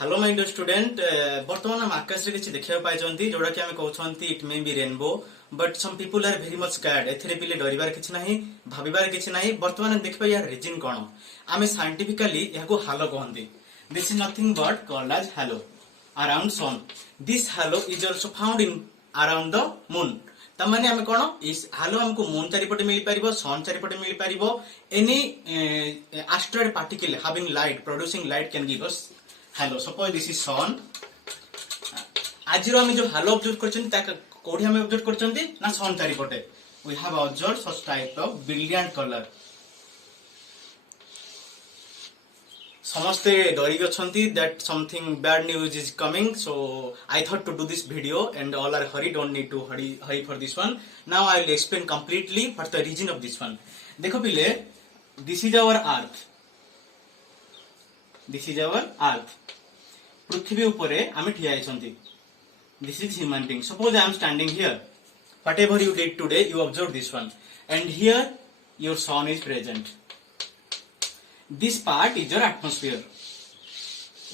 hello my dear student वर्तमान हम आकाश रे किछि देखिया पाइछंती जोडा कि हम कहउछंती it may be rainbow but some people are very much scared एथिरे पिले डरिबार किछि नाही भाबिबार किछि नाही वर्तमान देखबा यार रीजन कोन आमे साइंटिफिकली याको हालो कहंती this is nothing but called as halo around sun this halo is also found in around the moon तमाने आमे कोन इस हालो हमको मून चारिपटे मिली परिबो सन चारिपटे मिली परिबो any asteroid particle having light producing light can give us halo suppose this is sun आज हम जो हेलो ऑब्जर्व करछन ता कोठी हम ऑब्जर्व करछन ना सन चारिपटे we have observe such type of brilliant colour समस्ते डरी गछंती that something bad news is coming so I thought to do this video and all are hurry don't need to hurry for this one now I will explain completely what the reason of this one देखो पिले this is our earth this is our earth पृथ्वी उपरे आमे ठिया आइछंती this is human being suppose I am standing here whatever you did today you observe this one and here your sun is present this part is your atmosphere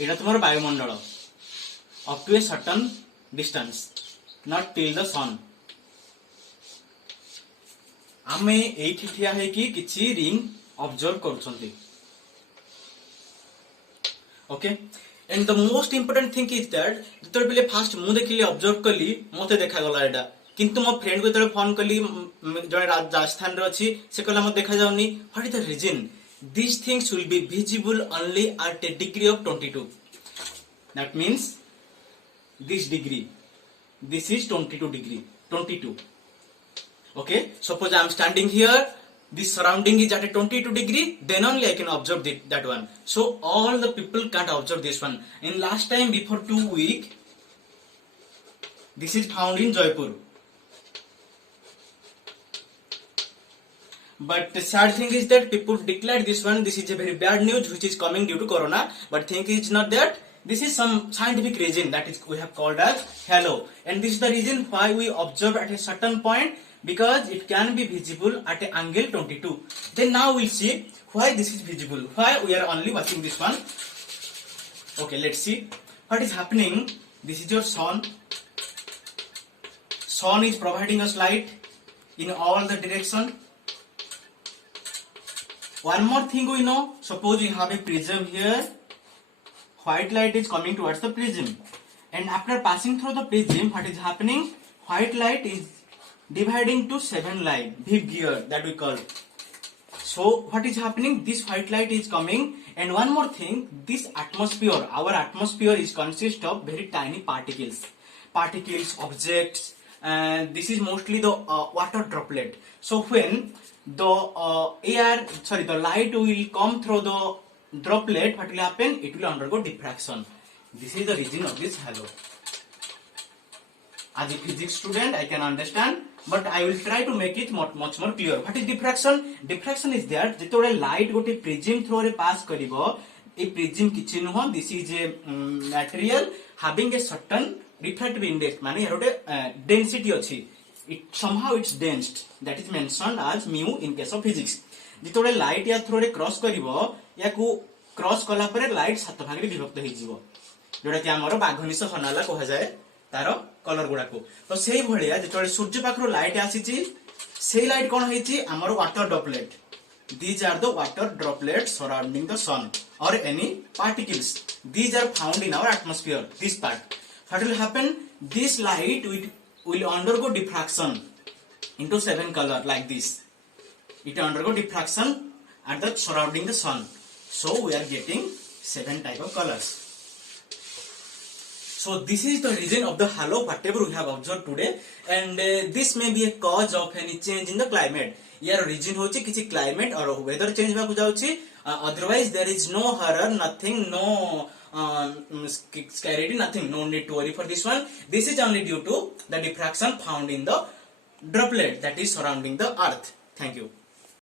एटा तुम्हार वायुमंडल up to a certain distance not till the sun आमे एठी ठिया है कि किछि ring observe करूछंती okay and the most important thing is that जतरे पहिले फास्ट मु देखिली ऑब्जर्व कली मते देखा गला एटा किंतु मो फ्रेंड को जतरे फोन कली जने राजस्थान रे अछि से कहला मते देखा जाउनी what is the reason these things will be visible only at a degree of 22 that means this degree this is 22 okay suppose I am standing here this surrounding is at a 22 degree then only I can observe that one so all the people can't observe this one in last time before 2 week this is found in Jaipur but the sad thing is that people declared this one this is a very bad news which is coming due to corona but thing is not that this is some scientific reason that is we have called as halo and this is the reason why we observe at a certain point because it can be visible at an angle 22 then now we'll see why this is visible why we are only watching this one okay let's see what is happening this is your sun is providing us light in all the direction one more thing we know suppose you have a prism here white light is coming towards the prism and after passing through the prism what is happening white light is dividing to 7 light big gear that we call so what is happening this white light is coming and one more thing this atmosphere our atmosphere is consist of very tiny particles objects and this is mostly the water droplet so when the the light will come through the droplet what will happen it will undergo diffraction this is the reason of this halo as a physics student I can understand but I will try to make it much more clear what is diffraction is that जेतोरे light गोटे prism through रे pass करिवो ए prism किछि नहो this is a material having a certain refractive index माने यार density अछि it somehow it's dense that is mentioned as mu in case of physics जितोरे light या through ray cross करिवो याकू cross कला परे लाइट सात भाग रे विभक्त हे जिवो जोडा कि हमरो बाघनिस हनाला कहा जाय तारो कलर गुडा को तो सेही भलिया जितोरे सूर्य पाखरो लाइट आसीची सेही लाइट कोन हेची हमरो water droplet these are the water droplets surrounding the sun or any particles these are found in our atmosphere this part what will happen this light will undergo diffraction into 7 color like this it undergo diffraction at the surrounding the sun so we are getting 7 type of colors so this is the reason of the halo whatever we have observed today and this may be a cause of any change in the climate यार reason होची किछि climate और weather change बा जाउची otherwise there is no horror nothing no scarcity nothing no need to worry for this one this is only due to the diffraction found in the droplet that is surrounding the earth thank you